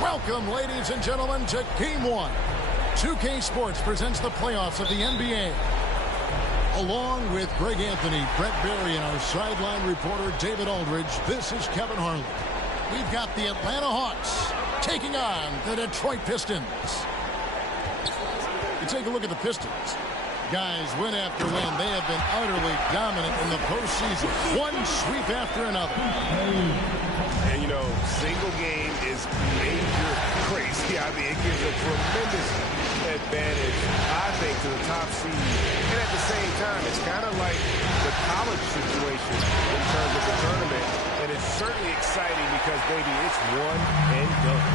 Welcome, ladies and gentlemen, to Game 1. 2K Sports presents the playoffs of the NBA. Along with Greg Anthony, Brett Berry, and our sideline reporter, David Aldridge, this is Kevin Harlan. We've got the Atlanta Hawks taking on the Detroit Pistons. You take a look at the Pistons. Guys, win after win, they have been utterly dominant in the postseason. One sweep after another. And, you know, single game is major crazy. I mean, it gives a tremendous advantage, I think, to the top seed. And at the same time, it's kind of like the college situation in terms of the tournament. And it's certainly exciting because, baby, it's one and done.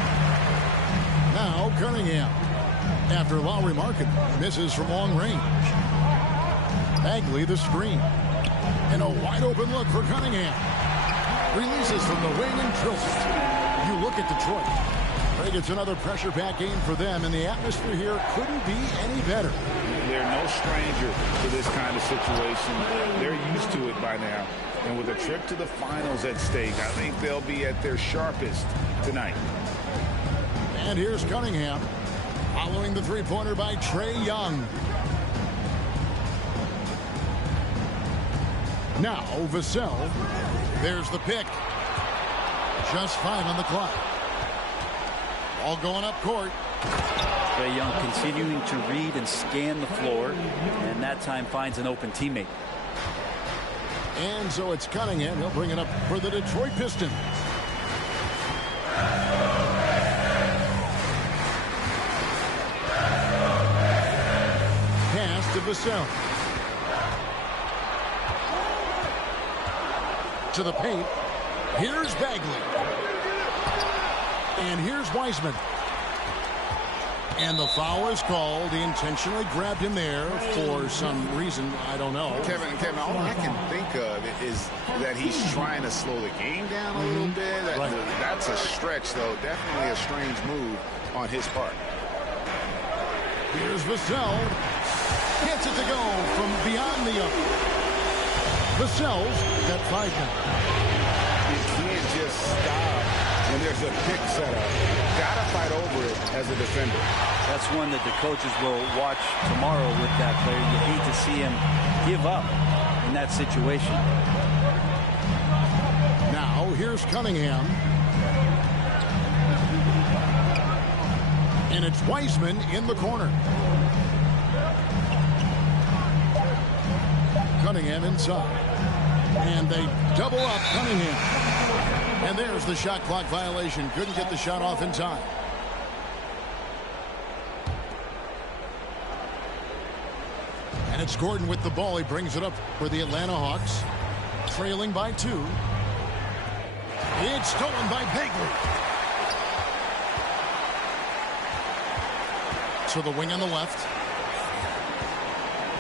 Now, Cunningham. After Lowry Markkanen misses from long range. Bagley the screen. And a wide open look for Cunningham. Releases from the wing and drills it. You look at Detroit. I think it's another pressure-packed game for them, and the atmosphere here couldn't be any better. They're no stranger to this kind of situation. They're used to it by now. And with a trip to the finals at stake, I think they'll be at their sharpest tonight. And here's Cunningham. Following the three-pointer by Trae Young. Now, Vassell. There's the pick. Just 5 on the clock. All going up court. Trae Young continuing to read and scan the floor, and that time finds an open teammate. And so it's Cunningham. He'll bring it up for the Detroit Pistons. Pass to Vassell. To the paint. Here's Bagley. And here's Wiseman. And the foul is called. He intentionally grabbed him there for some reason. I don't know. Kevin, all I can think of is that he's trying to slow the game down a little bit. That's a stretch, though. Definitely a strange move on his part. Here's Vassell. Gets it to go from beyond the arc. Vassell's got 5 now. You can't just stop when there's a pick set up. Got to fight over it as a defender. That's one that the coaches will watch tomorrow with that player. You hate to see him give up in that situation. Now, here's Cunningham. And it's Wiseman in the corner. Cunningham inside. And they double up Cunningham. And there's the shot clock violation. Couldn't get the shot off in time. And it's Gordon with the ball. He brings it up for the Atlanta Hawks. Trailing by 2. It's stolen by Bagley. To the wing on the left.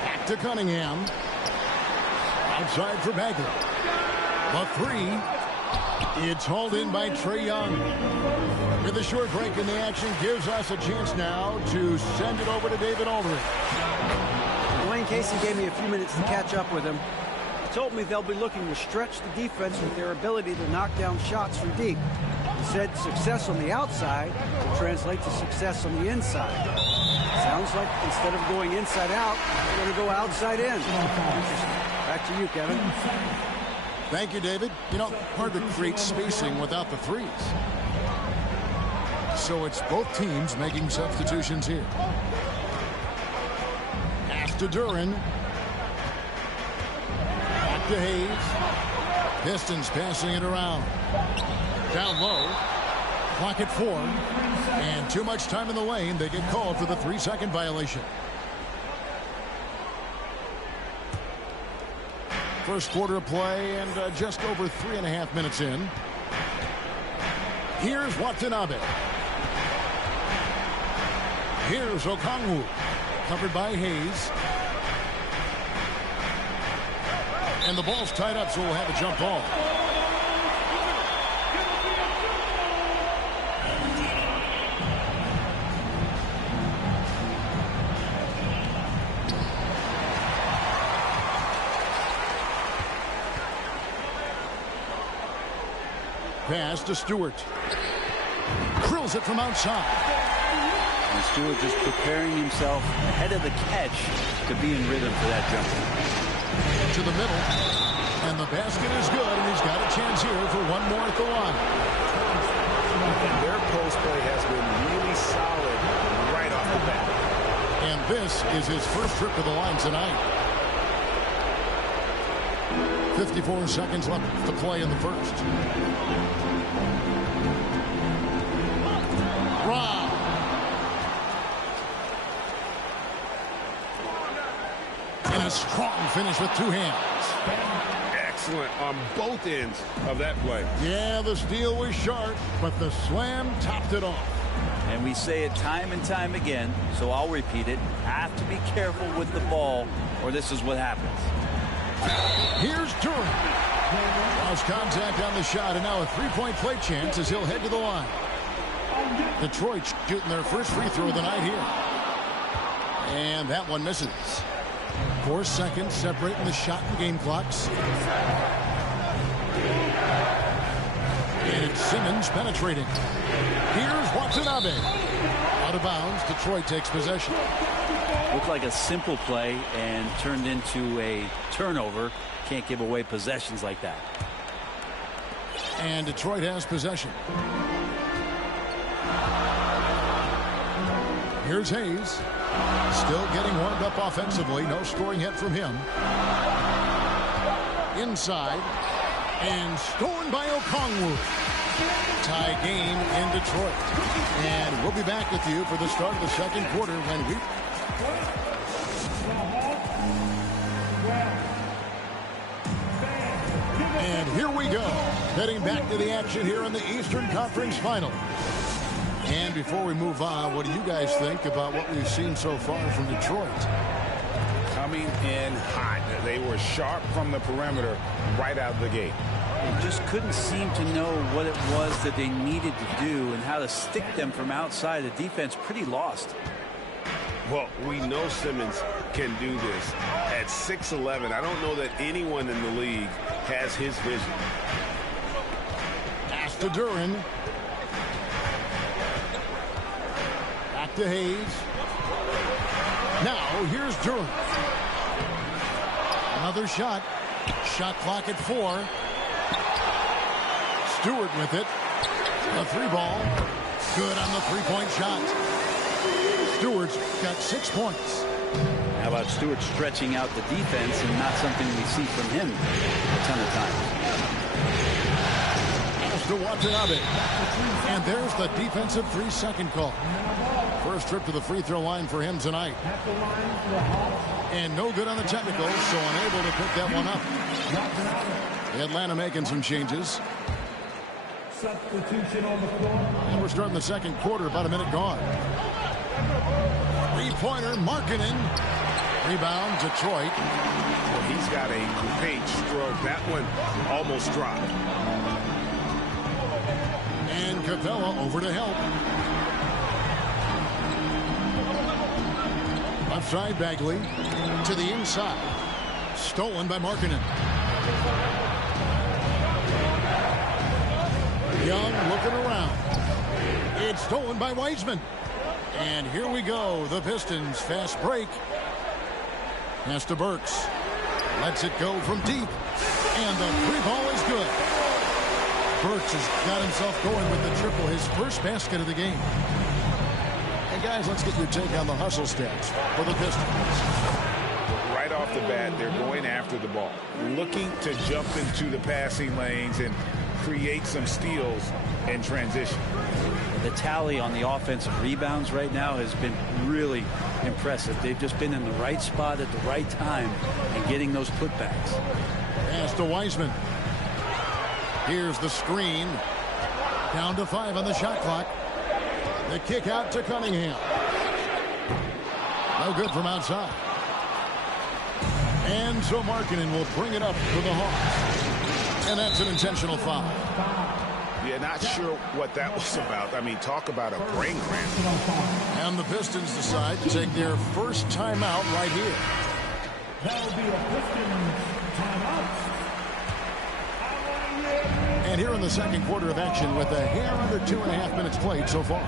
Back to Cunningham. Outside for Bagley. The 3. It's hauled in by Trae Young. With a short break in the action, gives us a chance now to send it over to David Aldridge. Dwayne Casey gave me a few minutes to catch up with him. He told me they'll be looking to stretch the defense with their ability to knock down shots from deep. He said success on the outside will translate to success on the inside. Sounds like instead of going inside out, they're going to go outside in. Back to you, Kevin. Thank you, David. You know, hard to create spacing without the threes. So it's both teams making substitutions here. Pass to Duran. Back to Hayes. Pistons passing it around. Down low. Clock at 4. And too much time in the lane. They get called for the 3-second violation. First quarter of play and just over 3.5 minutes in. Here's Watanabe. Here's Okongwu. Covered by Hayes. And the ball's tied up, so we'll have a jump ball. Pass to Stewart. Drills it from outside. And Stewart just preparing himself ahead of the catch to be in rhythm for that jumper. To the middle. And the basket is good, and he's got a chance here for one more at the line. And their post play has been really solid right off the bat. And this is his first trip to the line tonight. 54 seconds left to play in the first. Wow. And a strong finish with two hands. Excellent on both ends of that play. Yeah, the steal was sharp, but the slam topped it off. And we say it time and time again, so I'll repeat it. Have to be careful with the ball, or this is what happens. Here's Duran. Lost contact on the shot, and now a three-point play chance as he'll head to the line. Detroit shooting their first free throw of the night here. And that one misses. 4 seconds separating the shot and game clocks. And it's Simmons penetrating. Here's Watanabe. Out of bounds, Detroit takes possession. Looked like a simple play and turned into a turnover. Can't give away possessions like that. And Detroit has possession. Here's Hayes. Still getting warmed up offensively. No scoring hit from him. Inside. And stolen by Okongwu. Tie game in Detroit. And we'll be back with you for the start of the second quarter when we... And here we go. Heading back to the action here in the Eastern Conference Final. And before we move on, what do you guys think about what we've seen so far from Detroit? Coming in hot. They were sharp from the perimeter right out of the gate. They just couldn't seem to know what it was that they needed to do and how to stick them from outside. The defense pretty lost. Well, we know Simmons can do this. At 6'11", I don't know that anyone in the league has his vision. Pass to Duran. Back to Hayes. Now, here's Duran. Another shot. Shot clock at 4. Stewart with it. A 3-ball. Good on the 3-point shot. Stewart's got 6 points. How about Stewart stretching out the defense and not something we see from him a ton of times. Pass to Watanabe. And there's the defensive 3-second call. First trip to the free throw line for him tonight. And no good on the technical, so unable to pick that one up. Atlanta making some changes. And we're starting the second quarter, about a minute gone. Three-pointer, Markkanen. Rebound, Detroit. Well, he's got a great stroke. That one almost dropped. And Capella over to help. Left side, Bagley. To the inside. Stolen by Markkanen. Young looking around. It's stolen by Wiseman. And here we go. The Pistons fast break. Pass to Burks. Lets it go from deep. And the 3-ball is good. Burks has got himself going with the triple, his first basket of the game. And guys, let's get your take on the hustle stats for the Pistons. right off the bat, they're going after the ball, looking to jump into the passing lanes and create some steals in transition. The tally on the offensive rebounds right now has been really impressive. They've just been in the right spot at the right time and getting those putbacks. Pass to Wiseman. Here's the screen. Down to 5 on the shot clock. The kick out to Cunningham. No good from outside. And so Markkanen will bring it up for the Hawks. And that's an intentional foul. Yeah, not sure what that was about. I mean, talk about a brain cramp. And the Pistons decide to take their first timeout right here. That'll be a Pistons timeout. And here in the second quarter of action with a hair under 2.5 minutes played so far.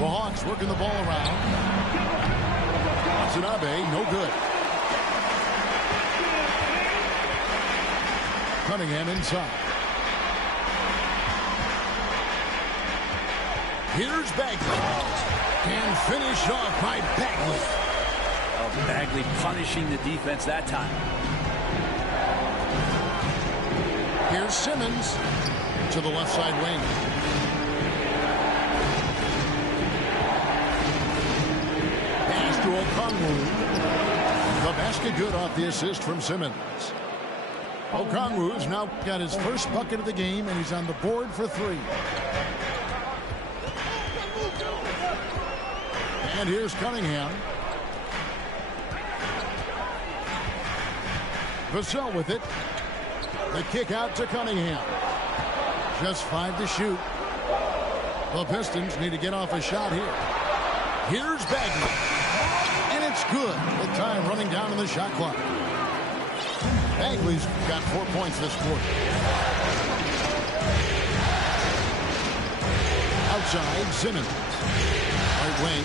The Hawks working the ball around. Watanabe, no good. Cunningham inside. Here's Bagley. And finish off by Bagley. Bagley punishing the defense that time. Here's Simmons to the left side wing. Pass to Okongwu. The basket good off the assist from Simmons. Okongwu's now got his first bucket of the game, and he's on the board for 3. And here's Cunningham. Vassell with it. The kick out to Cunningham. Just 5 to shoot. The Pistons need to get off a shot here. Here's Bagley. And it's good. The time running down in the shot clock. Bagley's got 4 points this quarter. Outside, Simmons. Right wing.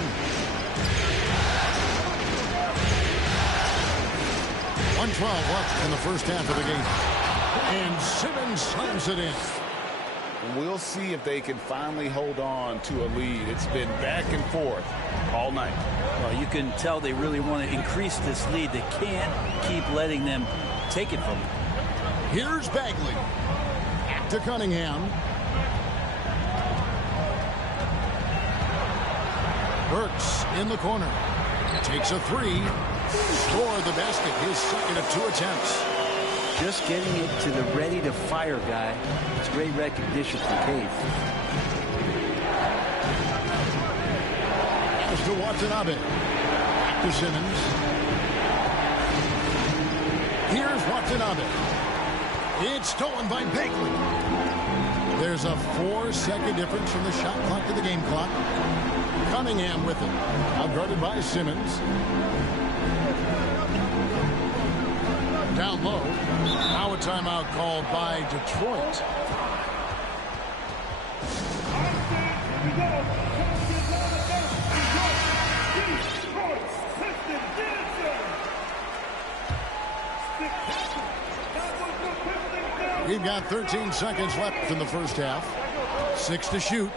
1:12 left in the first half of the game. And Simmons slams it in. We'll see if they can finally hold on to a lead. It's been back and forth all night. Well, you can tell they really want to increase this lead. They can't keep letting them take it from them. Here's Bagley. To Cunningham. Burks in the corner. Takes a 3. Score the basket. His second of 2 attempts. Just getting it to the ready-to-fire guy. It's great recognition from Cade. Pass to Watanabe. To Simmons. Here's Watanabe. It's stolen by Bagley. There's a 4-second difference from the shot clock to the game clock. Cunningham with it. Now guarded by Simmons. Down low. Now a timeout called by Detroit. We've got 13 seconds left in the first half. 6 to shoot.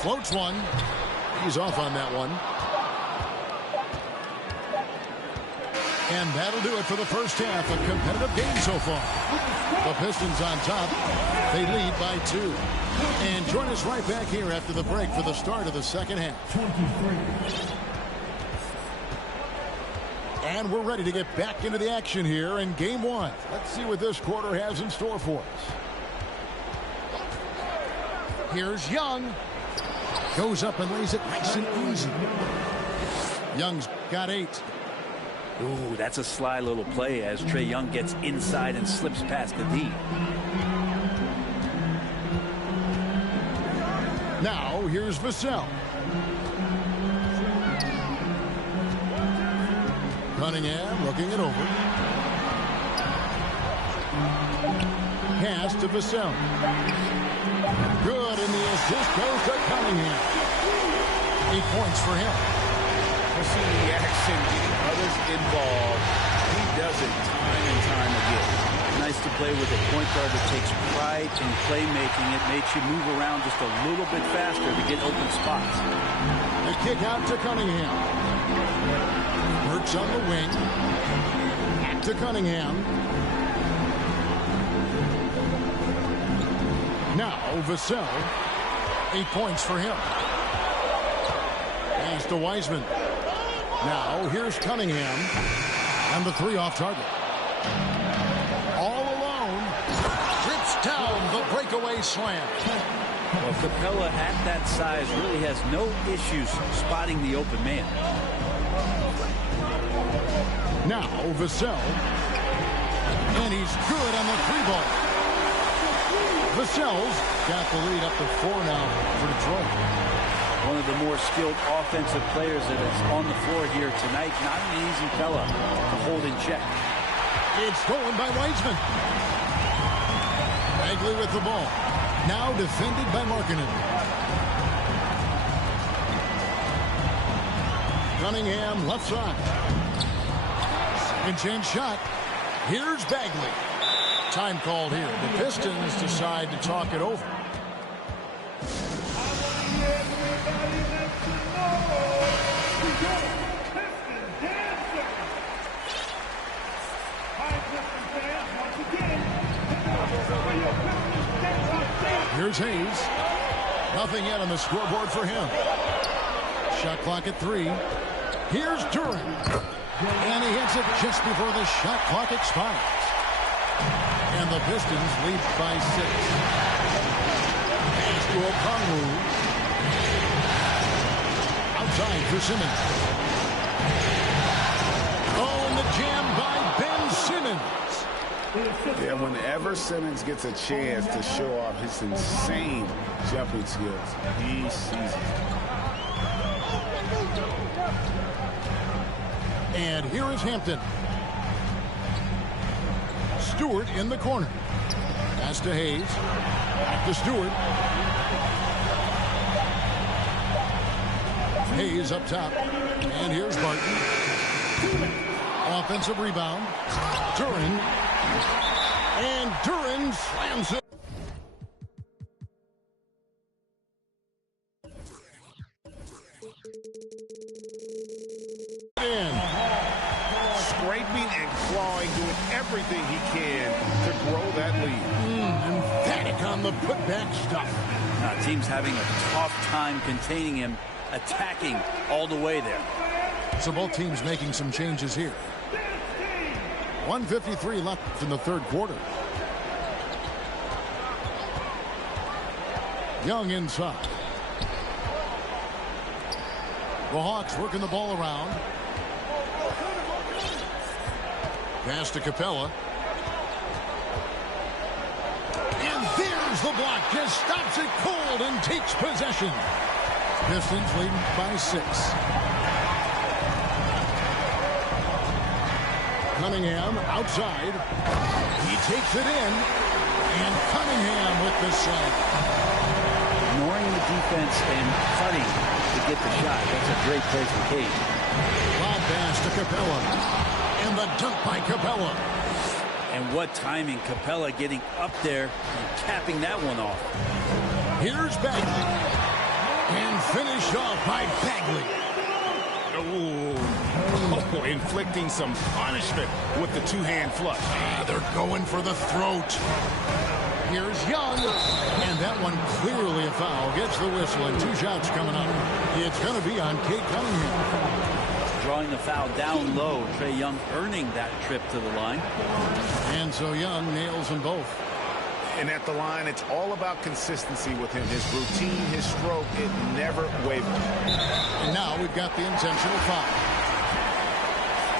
Floats one. He's off on that one. And that'll do it for the first half. A competitive game so far. The Pistons on top. They lead by 2. And join us right back here after the break for the start of the second half. 23. And we're ready to get back into the action here in game 1. Let's see what this quarter has in store for us. Here's Young. Goes up and lays it nice and easy. Young's got 8. Ooh, that's a sly little play as Trae Young gets inside and slips past the D. Now here's Vassell. Cunningham looking it over. Pass to Vassell. Good, and the assist goes to Cunningham. 8 points for him. We're seeing the action, getting others involved. He does it time and time again. nice to play with a point guard that takes pride in playmaking. It makes you move around just a little bit faster to get open spots. The kick out to Cunningham. Works on the wing. To Cunningham. Now Vassell. 8 points for him. Pass to Wiseman. Now here's Cunningham. And the 3 off target. All alone. Trips down the breakaway slam. Well, Capella at that size really has no issues spotting the open man. Now Vassell. And he's good on the 3-ball. Vassell's got the lead up to 4 now for Detroit. One of the more skilled offensive players that is on the floor here tonight. Not an easy fella to hold in check. It's stolen by Wiseman. Bagley with the ball. Now defended by Markkanen. Cunningham left side. Second chance shot. Here's Bagley. Time called here. The Pistons decide to talk it over. Here's Hayes. Nothing yet on the scoreboard for him. Shot clock at 3. Here's Duren. And he hits it just before the shot clock expires. And the Pistons lead by 6. Pass to Okongwu. Outside for Simmons. Oh, and the jam by Ben Simmons. Yeah, whenever Simmons gets a chance to show off his insane jumping skills, he sees it. And here is Hampton. Stewart in the corner. Pass to Hayes. Back to Stewart. Hayes up top. And here's Barton. Offensive rebound. Duren. And Duren slams it. Scraping and clawing, doing everything he can to grow that lead. Emphatic on the putback stuff. Team's having a tough time containing him, attacking all the way there. So both teams making some changes here. 1:53 left in the third quarter. Young inside. The Hawks working the ball around. Pass to Capella. And there's the block. Just stops it cold and takes possession. Pistons leading by 6. Cunningham outside. He takes it in. And Cunningham with the slam. Ignoring the defense and cutting to get the shot. That's a great play for Cade. Lob pass to Capella. And the dunk by Capella. And what timing. Capella getting up there and capping that one off. Here's Bagley. And finished off by Bagley. Oh, inflicting some punishment with the two-hand flush. They're going for the throat. Here's Young. And that one clearly a foul. Gets the whistle and 2 shots coming up. It's going to be on Cade Cunningham. Drawing the foul down low. Trae Young earning that trip to the line. And so Young nails them both. And at the line, it's all about consistency with him. His routine, his stroke, it never wavers. And now we've got the intentional foul.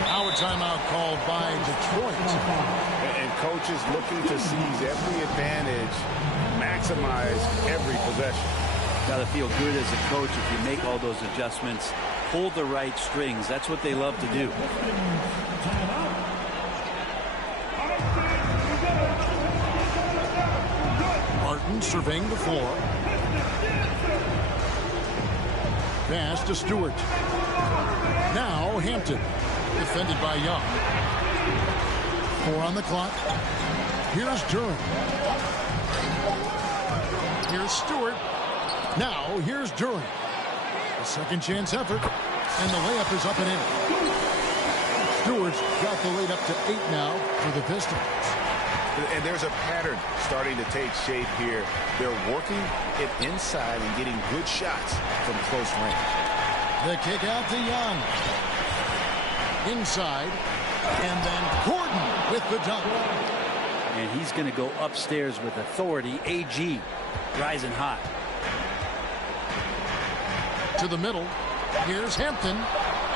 Now a timeout called by Detroit. And coaches looking to seize every advantage, maximize every possession. Got to feel good as a coach if you make all those adjustments. Pull the right strings. That's what they love to do. Martin surveying the floor. Pass to Stewart. Now Hampton. Defended by Young. 4 on the clock. Here's Duren. Here's Stewart. Now here's Duren. A second chance effort. And the layup is up and in. Stewart's got the lead up to 8 now for the Pistons. And there's a pattern starting to take shape here. They're working it inside and getting good shots from close range. The kick out to Young. Inside. And then Gordon with the dunk. And he's going to go upstairs with authority. AG rising hot. To the middle. Here's Hampton.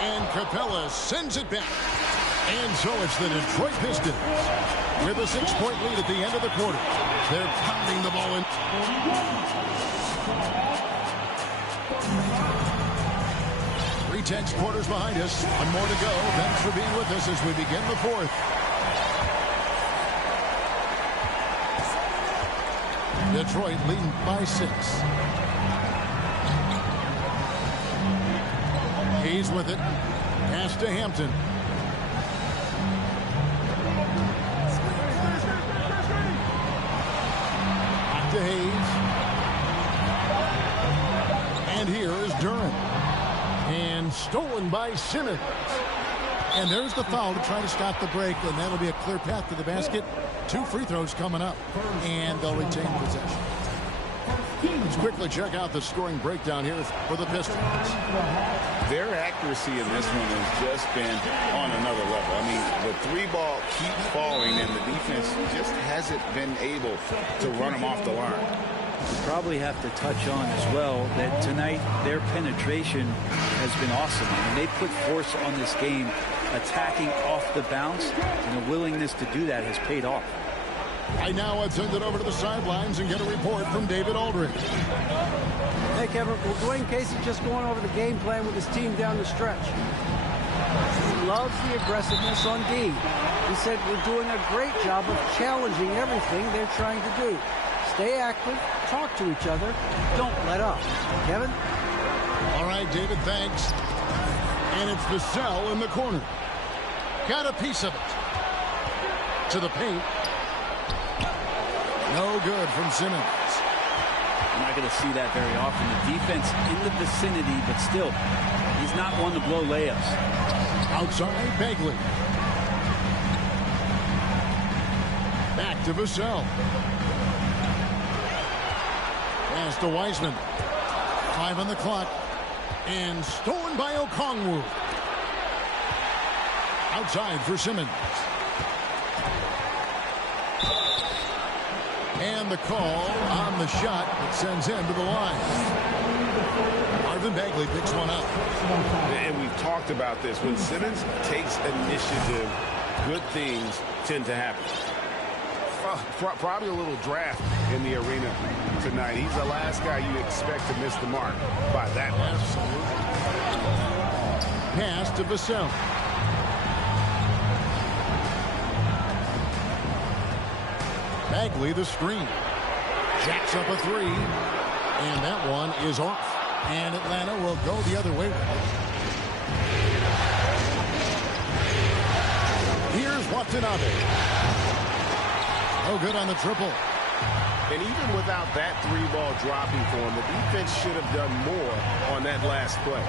And Capella sends it back. And so it's the Detroit Pistons with a 6-point lead at the end of the quarter. They're pounding the ball in. 3/10 quarters behind us. One more to go. Thanks for being with us as we begin the fourth. Detroit leading by 6. He's with it. Pass to Hampton. Back to Hayes. And here is Duren. And stolen by Simmons. And there's the foul to try to stop the break, and that'll be a clear path to the basket. 2 free throws coming up, and they'll retain possession. Let's quickly check out the scoring breakdown here for the Pistons. Their accuracy in this one has just been on another level. I mean, the 3-ball keeps falling, and the defense just hasn't been able to run them off the line. You probably have to touch on as well that tonight their penetration has been awesome. I mean, they put force on this game, attacking off the bounce, and the willingness to do that has paid off. Right now, let's send it over to the sidelines and get a report from David Aldridge. Hey, Kevin, well, Dwayne Casey just going over the game plan with his team down the stretch. He loves the aggressiveness on D. He said we're doing a great job of challenging everything they're trying to do. Stay active, talk to each other, don't let up. Kevin? All right, David, thanks. And it's Vassell in the corner. Got a piece of it. To the paint. No good from Simmons. You're not going to see that very often. The defense in the vicinity, but still, he's not one to blow layups. Outside, Bagley. Back to Vassell. Pass to Wiseman. 5 on the clock. And stolen by Okongwu. Outside for Simmons. And the call on the shot that sends him to the line. Marvin Bagley picks one up. And we've talked about this. When Simmons takes initiative, good things tend to happen. Probably a little draft in the arena tonight. He's the last guy you expect to miss the mark by that much. Absolutely. Pass to Vassell. Bagley the screen. Jacks up a 3. And that one is off. And Atlanta will go the other way with it. Here's Watanabe. No good on the triple. And even without that 3-ball dropping for him, the defense should have done more on that last play.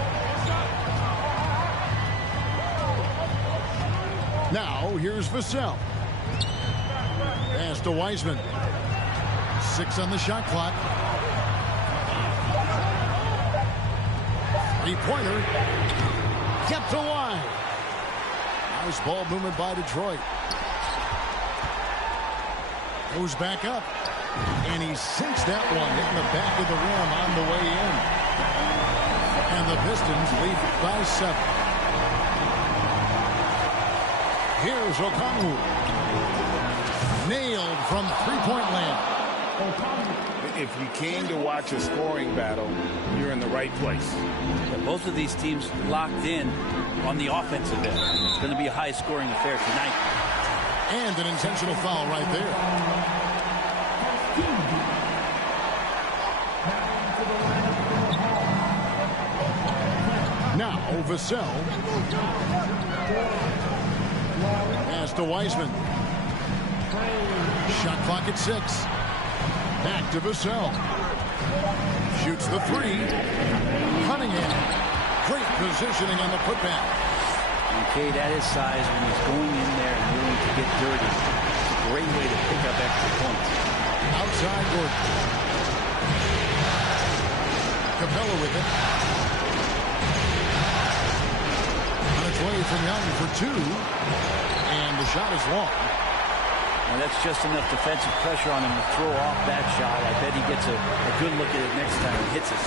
Now here's Vassell. Pass to Wiseman. 6 on the shot clock. 3-pointer. Kept alive. Nice ball movement by Detroit. Goes back up. And he sinks that one, hitting the back of the rim on the way in. And the Pistons lead by 7. Here's Okongwu. Nailed from 3-point land. If you came to watch a scoring battle, you're in the right place. Yeah, both of these teams locked in on the offensive end. It's going to be a high-scoring affair tonight. And an intentional foul right there. Now Vassell. Pass to Wiseman. Shot clock at 6. Back to Vassell. Shoots the 3. Cunningham. Great positioning on the putback. And Cade, at his size, when he's going in there and willing to get dirty, it's a great way to pick up extra points. Outside Gordon. Capella with it. On its way from Young for 2. And the shot is long. Now that's just enough defensive pressure on him to throw off that shot. I bet he gets a good look at it next time he hits it.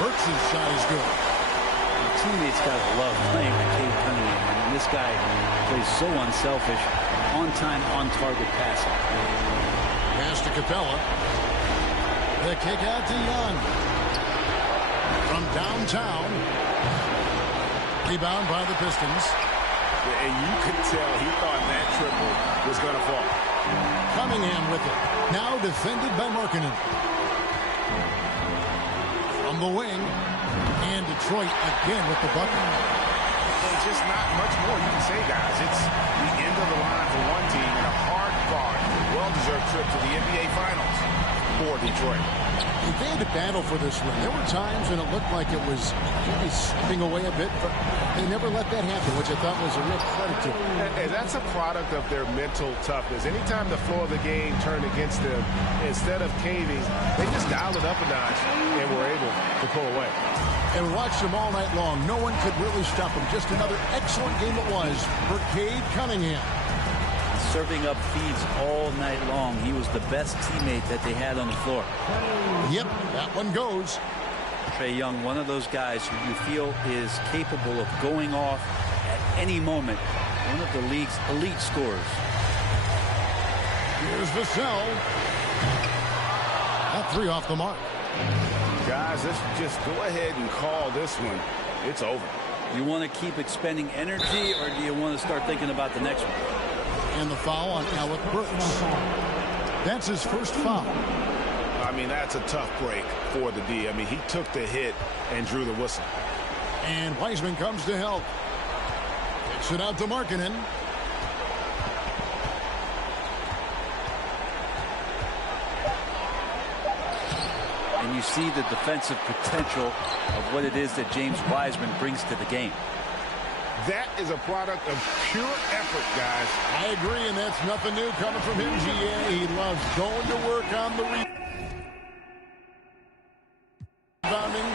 Burks' shot is good. Teammates got to love playing with Cade Cunningham. I mean, this guy plays so unselfish, on-time, on-target passing. Pass to Capella. The kick out to Young. From downtown. Rebound by the Pistons. And you could tell he thought that triple was going to fall. Cunningham with it. Now defended by Markkanen. From the wing. And Detroit again with the bucket. There's just not much more you can say, guys. It's the end of the line for one team and a hard-fought, well-deserved trip to the NBA Finals for Detroit. They had to battle for this win. There were times when it looked like it was maybe slipping away a bit, but they never let that happen, which I thought was a real credit to them. And that's a product of their mental toughness. Anytime the flow of the game turned against them, instead of caving, they just dialed it up a notch and were able to pull away. And watched them all night long. No one could really stop them. Just another excellent game it was for Cade Cunningham. Serving up feeds all night long. He was the best teammate that they had on the floor. Yep, that one goes. Trae Young, one of those guys who you feel is capable of going off at any moment. One of the league's elite scorers. Here's Vassell. That 3 off the mark. Guys, let's just go ahead and call this one. It's over. You want to keep expending energy, or do you want to start thinking about the next one? And the foul on Alec Burks. That's his first foul. I mean, that's a tough break for the D. I mean, he took the hit and drew the whistle. And Wiseman comes to help. Kicks it out to Markkanen. And you see the defensive potential of what it is that James Wiseman brings to the game. That is a product of pure effort, guys. I agree, and that's nothing new coming from him, GA. He loves going to work on the rebounding